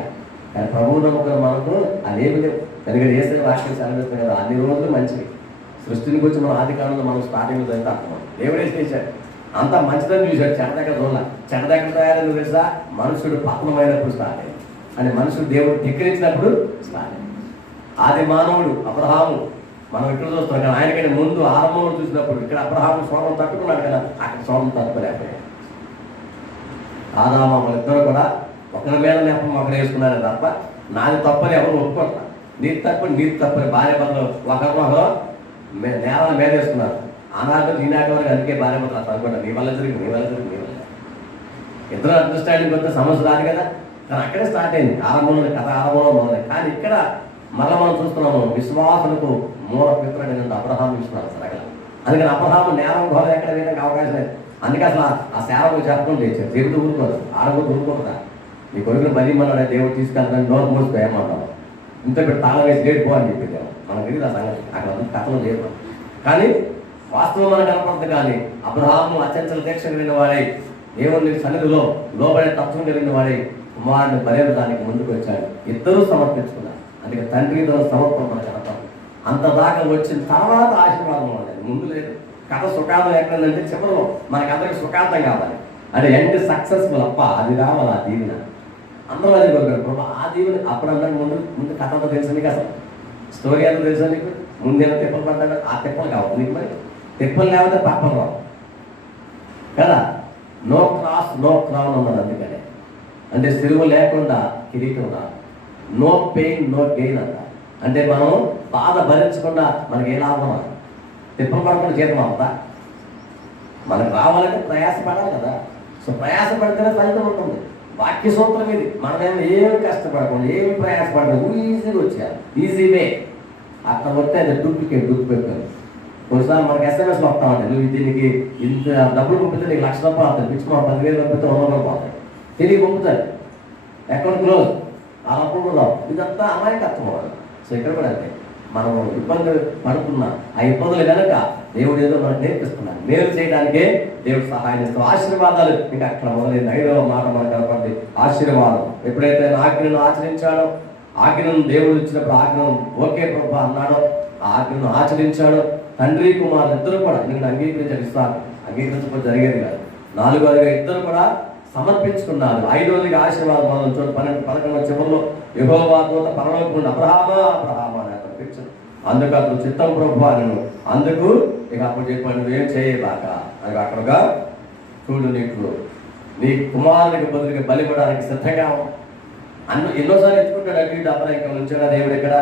కానీ ప్రభువు నమ్ముకున్న మనకు అదేమి లేవు. ఎందుకంటే ఏసే వాక్యం సెలవిస్తుంది కదా, అన్ని రోజులు మంచివి. సృష్టిని గురించి మనం ఆది కాలంలో మనం స్టార్టింగ్ అయితే అర్థం, దేవుడే చేశాడు, అంతా మంచిదని చూశాడు. చెడ్డ దగ్గర చూడాలి, చెడ్డ దగ్గర తయారైన తెలుసా? మనుషుడు పతనమైనప్పుడు స్టార్ట్ అయింది, అని మనుషుడు దేవుడు ధిక్కరించినప్పుడు స్టార్ట్ అయింది. ఆది మానవుడు అబ్రహాము మనం ఇక్కడ చూస్తున్నాం, కానీ ఆయనకంటే ముందు ఆరంభంలో చూసినప్పుడు ఇక్కడ అబ్రహాము స్వర్ణం తట్టుకున్నాడు కదా, అక్కడ స్వర్ణం తట్టుకోలేకపోయాడు. ఆదాము వాళ్ళిద్దరూ కూడా ఒకరి మీద నెపం ఒకరు వేసుకున్నారే తప్ప నాది తప్పని ఎవరు ఒప్పుకుంటారు. నీది తప్పని భార్య భర్తలు ఒకరినొకరు నేరాల మీద వేసుకున్నారు. ఆనాటి ఈనాటి వరకు అందుకే భార్య భర్తలు అనుకుంటారు, నీ వల్ల జరిగింది, నీ వల్ల జరిగింది, నీ వల్ల. ఇద్దరు అండర్స్టాండింగ్ వస్తే సమస్య రాదు కదా. కానీ అక్కడే స్టార్ట్ అయింది, ఆరంభంలో కథ ఆరంభంలో మొదలైంది. కానీ ఇక్కడ మళ్ళీ మనం చూస్తున్నాము, విశ్వాసులకు మూల పిత్రుడైన అబ్రహాము విశ్వాసం సరగల. అందుకని అబ్రహాము నేరం ఘోర ఎక్కడ వేయడానికి అవకాశం లేదు. అందుకే అసలు ఆ సేవకు చెప్పకుండా చేశారు. చెబుతూ ఊరుకోదు, ఆడబోతూ ఊరుకోదా. నీ కొడుకుని మళ్ళీ మన దేవుడు తీసుకెళ్తాను, నోరు మూసుకు ఏమంటాం, ఇంత పెట్టి తాళం వేసి గేట్ పో అని చెప్పేది. మనకు తెలియదు ఆ సంగతి, అక్కడ కథలో లేదు. కానీ వాస్తవం మనకు కనపడుతుంది. కానీ అబ్రహాము అత్యంత దీక్ష కలిగిన వాడై, దేవుని సన్నిధిలో లోబడే తత్వం కలిగిన వాడై కుమారుని బలిదానికి ముందుకు వచ్చాడు. ఇద్దరూ సమర్పించుకున్నారు. అందుకే తండ్రి సమర్పణ మనకు కనపడదు. అంత దాకా వచ్చిన తర్వాత ఆశీర్వాదం అనేది ముందు లేదు. కథ సుఖాంతం ఎక్కడంటే చివరిలో మనకి అందరికి సుఖాంతం కావాలి, అంటే ఎండ్ సక్సెస్ఫుల్. అప్ప అది రావాలి, ఆ దీవెన అందరూ అది కోరుకోరు ప్రభు. ఆ దీవెన అప్పుడు అందరికి ముందు కథ అంతా తెలుసు నీకు, అసలు స్టోరీ అంతా తెలుసా నీకు? ముందేమో తిప్పలు పడ్డాడు, ఆ తిప్పలు కావాలి నీకు. మరి తిప్పలు లేకపోతే పప్పలు రావు. కదా. నో క్రాస్ నో క్రౌన్ ఉన్నది. అందుకనే అంటే సిలువ లేకుండా కిరీటం రాదు. నో పెయిన్ నో గెయిన్ అంట. అంటే మనం బాధ భరించకుండా మనకి ఏ లాభం రాదు. తిప్పలు పడకుండా జీతం అవుతా. మనకు రావాలంటే ప్రయాసపడాలి కదా. సో ప్రయాసపడితేనే ఫలితం ఉంటుంది. వాక్య సూత్రం ఇది. మనమేమో ఏమి కష్టపడకుండా ఏమి ప్రయాసపడకుండా ఈజీగా వచ్చేయాలి. ఈజీ వే అట్లా వస్తే అది డూప్లికేట్ గుర్తుపెట్టారు. కొన్నిసార్లు మనకి ఎస్ఎంఎస్లో వస్తా ఉంటాయి, నువ్వు దీనికి ఇంత డబ్బులు పంపితే నీకు ₹1,00,000 అవుతుంది, పిచ్చి 10,000 పంపితే 100 పోతాయి. తిరిగి పంపుతారు, అకౌంట్ క్లోజ్, ఆ అప్పుడు రావు. ఇదంతా అమాయకత్వం అవ్వాలి. సో ఇక్కడ కూడా అంతే, మనం ఇబ్బంది పడుతున్నా ఆ ఇబ్బందులు కనుక దేవుడు ఏదో మనకు నేర్పిస్తున్నాడు. మేలు చేయడానికే దేవుడు సహాయం ఇస్తాం. ఆశీర్వాదాలు ఇంకా అక్కడ మొదలైంది. 5వ మాట మనకు కనపడింది, ఆశీర్వాదం. ఎప్పుడైతే ఆజ్ఞను ఆచరించాడో, ఆజ్ఞను దేవుడు ఇచ్చినప్పుడు ఆజ్ఞను ఓకే ప్రభా అన్నాడో, ఆ ఆజ్ఞను ఆచరించాడో, తండ్రి కుమారులు ఇద్దరు కూడా నేను అంగీకరించాడు. ఇస్తాను అంగీకరించకపోతే జరిగేది కాదు. 4వదిగా ఇద్దరు కూడా సమర్పించుకున్నారు. 5వదిగా ఆశీర్వాదం మొదలు చూడండి 12-11 చివరిలో యెహోవా దూత పరలోకం నుండి అబ్రహామా అబ్రహామా అని అతను పిలిచాడు. అందుకు అతను చిత్తం ప్రభువా నేను అందుకు ఇక అప్పుడు చెప్పాడు, నువ్వేం చేయబాక అని. అక్కడగా చూడు, నీ కుమారునికి బదులుగా బలిపడడానికి సిద్ధంగా ఎన్నోసార్లు ఎత్తుకుంటాడు. అటు ఇటు అబ్బాయి ఇక్కడ ఉంచాడా దేవుడు ఎక్కడ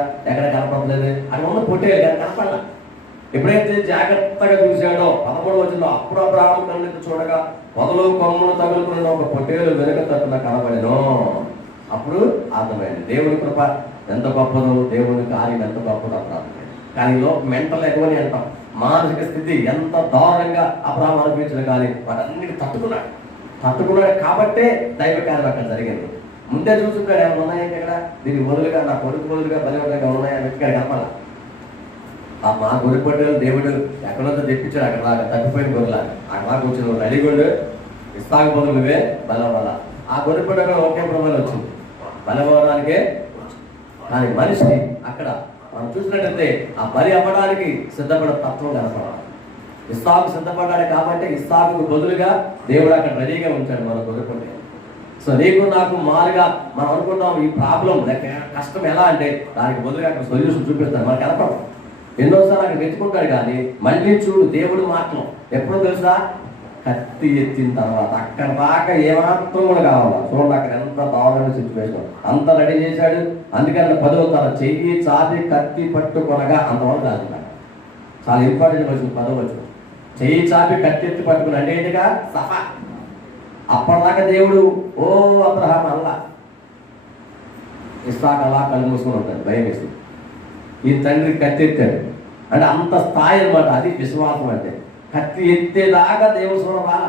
కనపడలేదు. అక్కడ ఉన్న పొట్టేలు కానీ కనపడలా. ఎప్పుడైతే జాగ్రత్తగా చూశాడో 13వ వచనంలో అప్పుడు అబ్రహాము కన్నులెత్తి చూడగా మొదలు కొమ్మును తగులుకున్న ఒక పొట్టేలు వెనుక తట్టున కనబడెను. అప్పుడు అర్థమైంది దేవుని కృప ఎంత గొప్పదో, దేవుని కార్యం ఎంత గొప్పదో అప్పుడు అర్థమైంది. కానీ మెంటల్ ఎగవని అంటాం, మానసిక స్థితి ఎంత దారుణంగా అబ్రహాము అనిపించదు. కానీ వాటన్నిటి తట్టుకున్నాడు కాబట్టే దైవ కార్యం అక్కడ జరిగింది. ముందే చూసుకుంటాడు, ఏమైనా ఉన్నాయంటే ఇక్కడ దీనికి మొదలుగా నా కొడుకు మొదలుగా బలివడగా ఉన్నాయా వెతికాడు, కనపడ. ఆ మా గొర్రె పొట్టేలు దేవుడు ఎక్కడంతా తెప్పించాడు. అక్కడ దాకా తప్పిపోయిన గొర్రెలాగా అక్కడ దాకా వచ్చిన అడిగోడు ఇస్తాకు బదులు నువ్వే బలం వల్ల ఆ గొర్రె పొట్టేలు ఒకే బ్రహ్మలో వచ్చింది, బలవడానికే. కానీ మనిషి అక్కడ మనం చూసినట్టయితే ఆ బలి అవ్వడానికి సిద్ధపడే తత్వం కనపడాలి. ఇస్తాకు సిద్ధపడ్డాడు కాబట్టి ఇస్తాకు బదులుగా దేవుడు అక్కడ రెడీగా ఉంచాడు మన గొర్రె పొట్టేలు. సో నీకు నాకు మారుగా మనం అనుకుంటాం ఈ ప్రాబ్లం కష్టం ఎలా అంటే దానికి బదులుగా అక్కడ సొల్యూషన్ చూపిస్తాడు. మనకు కనపడం ఎన్నోసార్లు అక్కడ వెతుకుంటాడు. కానీ మళ్ళీ చూడు దేవుడు మాటలు ఎప్పుడు తెలుసా, కత్తి ఎత్తిన తర్వాత అక్కడ దాకా ఏమాత్రం కూడా కావాలా. చూడండి అక్కడ ఎంత దారుణమైన సిచ్యువేషన్, అంత రెడీ చేశాడు. అందుకని 10వ తన చెయ్యి చాపి కత్తి పట్టుకొనగా అంతవరకు రాదు. చాలా ఇంపార్టెంట్ వచ్చింది 10వ వచ్చిన చెయ్యి చాపి కత్తి ఎత్తి పట్టుకుని అంటే ఏంటిగా సఫా. అప్పటిదాకా దేవుడు ఓ అబ్రహాం అల్లా ఇస్సాకు అలా కళ్ళు మూసుకొని ఉంటాడు భయం వేసి. ఈ తండ్రి కత్తి ఎత్తాడు అంటే అంత స్థాయి అనమాట. అది విశ్వాసం అంటే. కత్తి ఎత్తేదాకా దేవుడు చూడ రాల.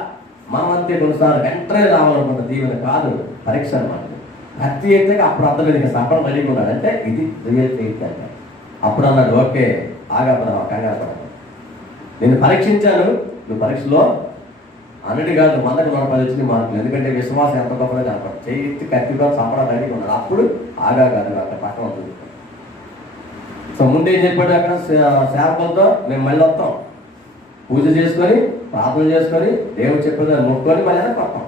మనం అంతే కొన్నిసార్లు వెంటనే రావాలనుకుంటా, దీవెన కాదు పరీక్ష అనమాట. కత్తి ఎత్తాక అప్పుడు అర్థమైంది ఇక సఫలం రెడీగా ఉన్నాడు అంటే ఇది రియల్ ఫెయిత్ అంటే. అప్పుడు అన్నాడు ఓకే ఆగాపడవా కంగారు పడవు, నేను పరీక్షించాను, నువ్వు పరీక్షలో అన్నది కాదు 100కి 110 వచ్చిన మార్కులు. ఎందుకంటే విశ్వాసం ఎంత గొప్పగా కనపడదు. చేయి ఎత్తి కత్తితో చంపడం రెడీగా ఉన్నాడు. అప్పుడు ఆగా కాదు అక్కడ పక్కన ఉంటుంది. సో ముందే చెప్పాడు అక్కడ సేవకులతో మేము మళ్ళీ వస్తాం, పూజ చేసుకొని ప్రార్థన చేసుకొని దేవుడు చెప్పేదాన్ని ముట్టుకొని మళ్ళీ వస్తాం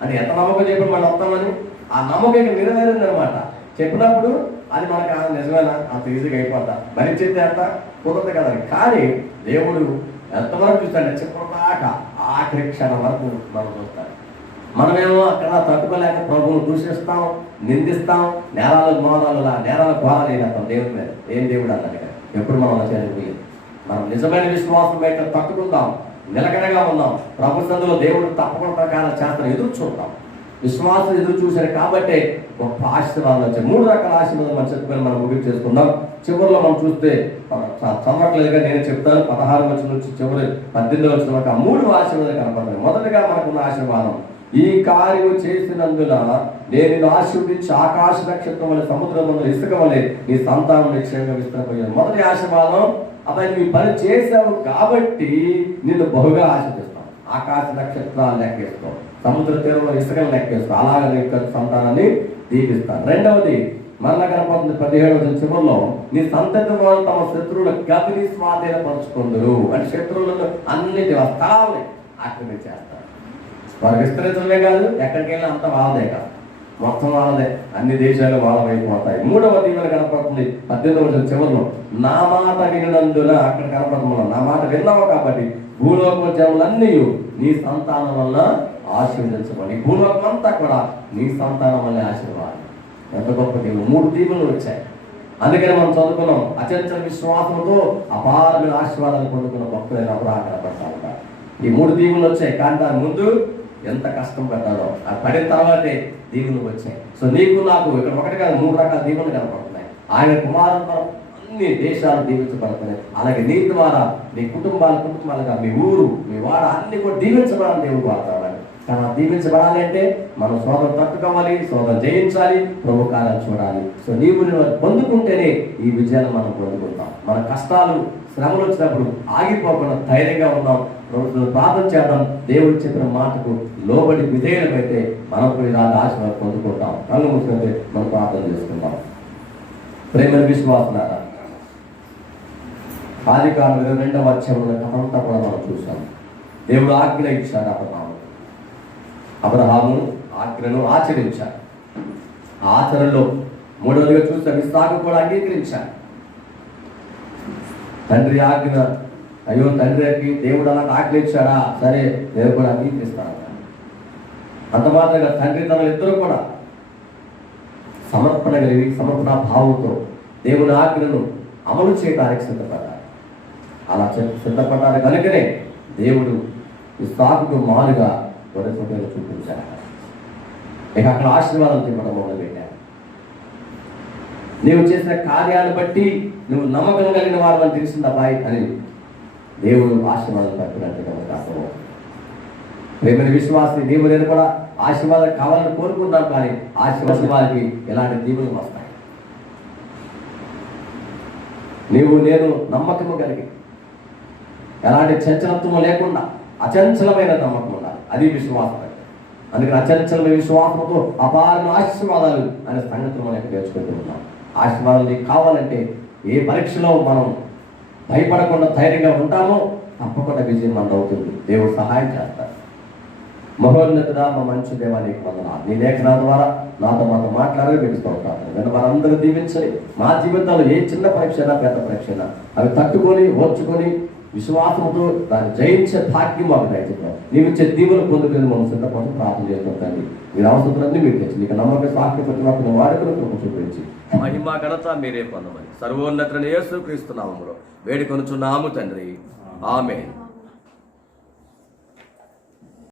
అంటే ఎంత నమ్మకం చెప్పి మళ్ళీ వస్తామని ఆ నమ్మకం ఇక్కడ నెరవేరింది అనమాట. చెప్పినప్పుడు అది మనకు నిజమేనా అంత ఈజీగా అయిపోతా భరించేస్తే అంత కుదరదు కదా. కానీ దేవుడు ఎంతవరకు చూస్తాడు చెప్పదాకా ఆఖరి క్షణం వరకు మనం చూస్తాడు. మనమేమో అక్కడ తట్టుకోలేక ప్రభువును దూషిస్తాం, నిందిస్తాం, నేరాలు కోరాలేస్తాం దేవుడి మీద. ఏం దేవుడు అన్నది ఎప్పుడు మనం అలా చేయలేదు. మనం నిజమైన విశ్వాసం బయట తట్టుకుందాం, నిలకడగా ఉందాం. ప్రభు సందులో దేవుడు తప్పకుండా ప్రకారం చేస్తాను ఎదురు చూద్దాం. విశ్వాసం ఎదురు చూశారు కాబట్టి గొప్ప ఆశీర్వాదాలు వచ్చాయి. 3 రకాల ఆశీర్వాదాలు మనం చెప్పుకొని మనం ముగింపు చేసుకుందాం. చివరిలో మనం చూస్తే చదవట్లేదుగా నేను చెప్తాను. 16వ వచనం నుంచి చివరి 18వ వచనం వరకు 3 ఆశీర్వాదాలు కనపడతాయి. మొదటగా మనకున్న ఆశీర్వాదం, ఈ కార్యము చేసినందున నేను ఆశీర్వదించి ఆకాశ నక్షత్రం వల్ల సముద్రం ముందు ఇసుక వలె నీ సంతానం నిశ్చయంగా విస్తరపోయాను. మొదటి ఆశీర్వాదం, అబ్బాయి నువ్వు పని చేసావు కాబట్టి నిన్ను బహుగా ఆశీర్వదిస్తాం. ఆకాశ నక్షత్రాలు లెక్కేస్తాం, సముద్ర తీరంలో ఇసుకలు లెక్కేస్తాం, అలాగే నీ సంతానాన్ని దీపిస్తాను. రెండవది మరలా కనపడుతుంది 17వ చివరిలో, నీ సంతతి వాళ్ళు తమ శత్రువుల గతిని స్వాధీనపరుచుకుందరు అంటే శత్రువులను అన్నిటి స్థలాలని ఆక్రమించేస్తారు. వారు విస్తరించడమే కాదు, ఎక్కడికి వెళ్ళినా అంతా వాళ్ళదే కాదు, మొత్తం వాళ్ళదే, అన్ని దేశాలు వాళ్ళ వైపు పోతాయి. 3వ దీవెన కనపడుతుంది 18వ చివరిలో, నా మాట వినందున అక్కడ కనపడుతున్నాం. నా మాట విన్నావు కాబట్టి భూలోక జనులన్నీ నీ సంతానం వల్ల ఆశీర్వదించబడి ఈ భూలోకం అంతా కూడా నీ సంతానం వల్ల ఆశీర్వాదం. ఎంత గొప్ప దీవులు! 3 దీవులు వచ్చాయి. అందుకని మనం చదువుకున్నాం, అచంచల విశ్వాసంతో అపారమైన ఆశీర్వాదాలు పొందుకున్న భక్తులైన అబ్రహాము కనపడతా. ఈ 3 దీవులు వచ్చాయి, కానీ దాని ముందు ఎంత కష్టం పడ్డాడో అది పడిన తర్వాతే దీవులు వచ్చాయి. సో నీకు నాకు ఇక్కడ ఒకటి కాదు 3 రకాల దీవులు కనపడుతున్నాయి. ఆయన కుమారుల ద్వారా అన్ని దేశాలు దీవించబడుతున్నాయి. అలాగే నీ ద్వారా నీ కుటుంబాలుగా మీ ఊరు మీ వాడ అన్ని కూడా దీవించబడాలని దేవుడు వాడతాడు. కానీ దీవించబడాలి అంటే మనం శోధన తట్టుకోవాలి, శోధన జయించాలి, ప్రభు కార్యాలు చూడాలి. సో నీవు పొందుకుంటేనే ఈ విజయాన్ని మనం పొందుకుంటాం. మన కష్టాలు శ్రమలు వచ్చినప్పుడు ఆగిపోకుండా ధైర్యంగా ఉన్నాం, ప్రార్థన చేద్దాం. దేవుడు చెప్పిన మాటకు లోబడి విధేయులమైతే మనం కూడా ఇలాంటి ఆశీర్వాదం పొందుకుంటాం. కళ్ళు మూసుకుంటే మనం ప్రార్థన చేసుకుంటాం. ప్రేమ విశ్వాసులారా, ఆదికాండం 22వ అధ్యాయంలో కథంతా కూడా మనం చూసాం. దేవుడు ఆజ్ఞ ఇచ్చాడు అబ్రహాము ఆజ్ఞను ఆచరించాడు. ఆ ఆచరణలో 3వదిగా చూస్తే ఇస్సాకు కూడా అంగీకరించాడు. తండ్రి ఆజ్ఞ, అయ్యో తండ్రికి దేవుడు అలాంటి ఆజ్ఞ ఇచ్చాడా, సరే నేను కూడా అంగీకరిస్తాను. అంత మాత్రంగా తండ్రి తనలు ఇద్దరు కూడా సమర్పణ కలిగి సమర్పణ భావంతో దేవుని ఆజ్ఞను అమలు చేయడానికి సిద్ధపడ్డారు. అలా సిద్ధపడ్డారు కనుకనే దేవుడు ఇస్సాకుకు మారుగా గొర్రె చూపించాడు. ఇక అక్కడ ఆశీర్వాదం తిప్పడం మొదలుపెట్టాడు. నీవు చేసిన కార్యాన్ని బట్టి నువ్వు నమ్మకం కలిగిన వారు అని తెలిసింది అబ్బాయి అని దేవుడు ఆశీర్వాదం తప్పినట్టుగా కాదు. ప్రేమని విశ్వాసం దేవుడు నేను కూడా ఆశీర్వాదం కావాలని కోరుకుంటాం, కానీ ఆశీర్వాదం వారికి ఎలాంటి దీవులు వస్తాయి. నీవు నేను నమ్మకము కలిగి ఎలాంటి చంచలత్వం లేకుండా అచంచలమైన నమ్మకం ఉండాలి. అది విశ్వాసం. అందుకని అచంచలమైన విశ్వాసంతో అపారమైన ఆశీర్వాదాలు అనే సంగతులు మనం నేర్చుకుంటూ ఉన్నాం. ఆశీర్వాదాలు నీకు కావాలంటే ఏ పరీక్షలో మనం భయపడకుండా ధైర్యంగా ఉంటామో తప్పకుండా విజయం మనకు అవుతుంది. దేవుడు సహాయం చేస్తాడు. మహోన్నతుడా, మా మంచి దేవా నీకు వందనాలు. నీ లేఖనాల ద్వారా నాతో మాట్లాడి పిలుస్తూ ఉంటాను. నేను వారందరూ దీవించండి. మా జీవితంలో ఏ చిన్న పరీక్ష అయినా పెద్ద పరీక్ష అయినా అవి తట్టుకొని ఓర్చుకొని విశ్వాసంతో దాన్ని జయించే భాగ్యం మాకు దయచేద్దాం. నీవిచ్చే దీవులు పొందుకుని మనం సిద్ధపడి ప్రార్థన చేస్తుంటండి. మీరు అవసరాలన్నీ మీరు తెచ్చి నీకు నమ్మకం సాక్షి పెట్టినప్పుడు వాడుకుని కృప చూపించి మహిమ ఘనత మీరే పొందమని సర్వోన్నతుడైన యేసుక్రీస్తు నామములో వేడుకొనుచున్నాము తండ్రి. ఆమేన్.